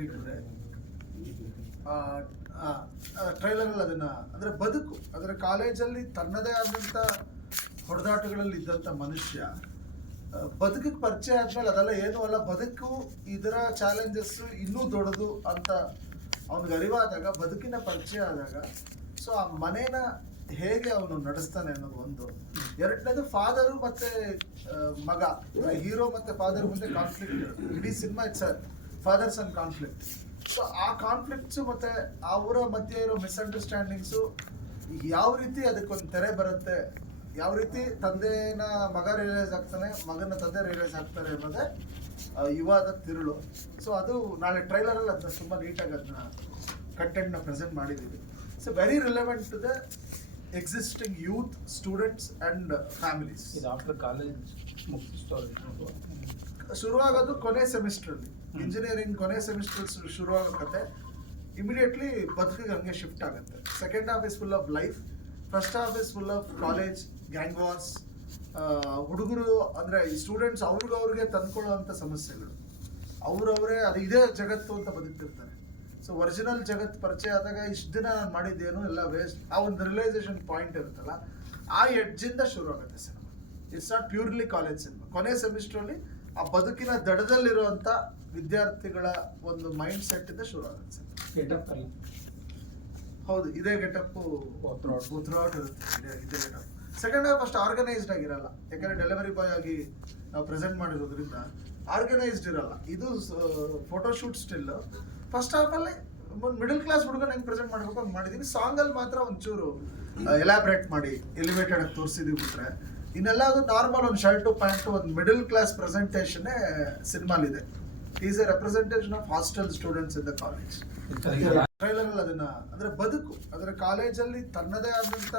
Treat ಇದೆ ಟ್ರೈಲರಲ್ಲಿ ಅದನ್ನ, ಅಂದ್ರೆ ಬದುಕು, ಅಂದ್ರೆ ಕಾಲೇಜಲ್ಲಿ ತನ್ನದೇ ಆದಂಥ ಹೊಡೆದಾಟಗಳಲ್ಲಿ ಇದ್ದಂಥ ಮನುಷ್ಯ ಬದುಕಿಗೆ ಪರಿಚಯ ಆದ್ಮೇಲೆ ಅದೆಲ್ಲ ಏನು ಅಲ್ಲ, ಬದುಕು ಇದರ ಚಾಲೆಂಜಸ್ ಇನ್ನೂ ದೊಡ್ಡದು ಅಂತ ಅವನಿಗೆ ಅರಿವಾದಾಗ, ಬದುಕಿನ ಪರಿಚಯ ಆದಾಗ ಸೊ ಆ ಮನೇನ ಹೇಗೆ ಅವನು ನಡೆಸ್ತಾನೆ ಅನ್ನೋದು ಒಂದು. ಎರಡನೇದು ಫಾದರು ಮತ್ತೆ ಮಗ ಹೀರೋ ಮತ್ತೆ ಫಾದರ್ ಮುಂದೆ ಕಾನ್ಫ್ಲಿಕ್ಟ್ ಇಡೀ cinema it's father and conflict so ಆ ಕಾನ್ಫ್ಲಿಕ್ಟ್ಸು ಮತ್ತೆ ಅವರ ಮಧ್ಯೆ ಇರೋ ಮಿಸ್ಅಂಡರ್ಸ್ಟ್ಯಾಂಡಿಂಗ್ಸು ಯಾವ ರೀತಿ ಅದಕ್ಕೊಂದು ತೆರೆ ಬರುತ್ತೆ, ಯಾವ ರೀತಿ ತಂದೆನ ಮಗ ರಿಯಲೈಸ್ ಆಗ್ತಾನೆ, ಮಗನ ತಂದೆ ರಿಯಲೈಸ್ ಆಗ್ತಾರೆ ಅನ್ನೋದೇ ಯುವಾದ ತಿರುಳು. ಸೊ ಅದು ನಾಳೆ ಟ್ರೈಲರಲ್ಲಿ ಅದನ್ನ ತುಂಬ ನೀಟಾಗಿ ಅದನ್ನ ಕಂಟೆಂಟ್ನ ಪ್ರೆಸೆಂಟ್ ಮಾಡಿದ್ದೀವಿ. So very relevant to the existing youth students and families after college ಶುರುವಾಗೋದು ಕೊನೆ ಸೆಮಿಸ್ಟ್ರಲ್ಲಿ. ಇಂಜಿನಿಯರಿಂಗ್ ಕೊನೆ ಸೆಮಿಸ್ಟರ್ ಶುರುವಾಗೋ ಕತೆ ಇಮಿಡಿಯೇಟ್ಲಿ ಬದುಕಿಗೆ ಹಂಗೆ ಶಿಫ್ಟ್ ಆಗುತ್ತೆ. Second half is full of life first half is full of college gang wars ಹುಡುಗರು ಅಂದರೆ ಈ ಸ್ಟೂಡೆಂಟ್ಸ್ ಅವ್ರಿಗವ್ರಿಗೆ ತಂದ್ಕೊಳ್ಳೋವಂಥ ಸಮಸ್ಯೆಗಳು. ಅವ್ರವರೇ ಅದು ಇದೇ ಜಗತ್ತು ಅಂತ ಬದುಕ್ತಿರ್ತಾರೆ. ಸೊ ಒರಿಜಿನಲ್ ಜಗತ್ತು ಪರಿಚಯ ಆದಾಗ ಇಷ್ಟು ದಿನ ನಾನು ಮಾಡಿದ್ದೇನು ಎಲ್ಲ ವೇಸ್ಟ್ ಆ ಒಂದು ರಿಯಲೈಸೇಷನ್ ಪಾಯಿಂಟ್ ಇರುತ್ತಲ್ಲ ಆ ಎಡ್ಜಿಂದ ಶುರು ಆಗುತ್ತೆ cinema it's not purely college cinema ಕೊನೆ ಸೆಮಿಸ್ಟ್ರಲ್ಲಿ ಆ ಬದುಕಿನ ದಡದಲ್ಲಿರುವಂತ ವಿದ್ಯಾರ್ಥಿಗಳ ಒಂದು ಮೈಂಡ್ ಸೆಟ್ ಇಂದ ಶುರು ಆಗುತ್ತೆ ಗೆಟಪ್ ಅಲ್ಲಿ. ಹೌದು ಇದೇ. ಥ್ರೂಔಟ್ ಇರುತ್ತೆ. ಇದೇ ಇದೇ ಗೆಟಪ್ ಸೆಕೆಂಡ್ ಹಾಫ್ ಅಷ್ಟು ಆರ್ಗನೈಸ್ಡ್ ಆಗಿರಲ್ಲ. ಯಾಕಂದ್ರೆ ಡೆಲಿವರಿ ಬಾಯ್ ಆಗಿ ನಾವು ಪ್ರೆಸೆಂಟ್ ಮಾಡಿರೋದ್ರಿಂದ ಆರ್ಗನೈಸ್ಡ್ ಇರಲ್ಲ. ಇದು ಫೋಟೋಶೂಟ್ ಸ್ಟಿಲ್ ಫಸ್ಟ್ ಹಾಫಲ್ಲಿ ಒಂದು ಮಿಡಲ್ ಕ್ಲಾಸ್ ಹುಡುಗನ ಹೆಂಗೆ ಪ್ರೆಸೆಂಟ್ ಮಾಡಬೇಕು ಹಂಗೆ ಸಾಂಗ್ ಸಾಂಗಲ್ಲಿ ಮಾತ್ರ ಒಂಚೂರು ಎಲಾಬ್ರೇಟ್ ಮಾಡಿ ಎಲಿವೇಟೆಡ್ ಆಗಿ ತೋರಿಸಿದೀವಿ ಬಿಟ್ರೆ. ಇನ್ನೆಲ್ಲ ಅದು ನಾರ್ಮಲ್ ಒಂದು ಶರ್ಟು ಪ್ಯಾಂಟು ಒಂದು ಮಿಡಲ್ ಕ್ಲಾಸ್ ಪ್ರೆಸೆಂಟೇಷನೇ ಸಿನಿಮಾಲಿದೆ. Is a representation of hostel students in the college trailer ಅದನ್ನ ಅಂದ್ರೆ ಬದುಕು ಅಂದ್ರೆ ಕಾಲೇಜಲ್ಲಿ ತನ್ನದೇ ಆದಂತ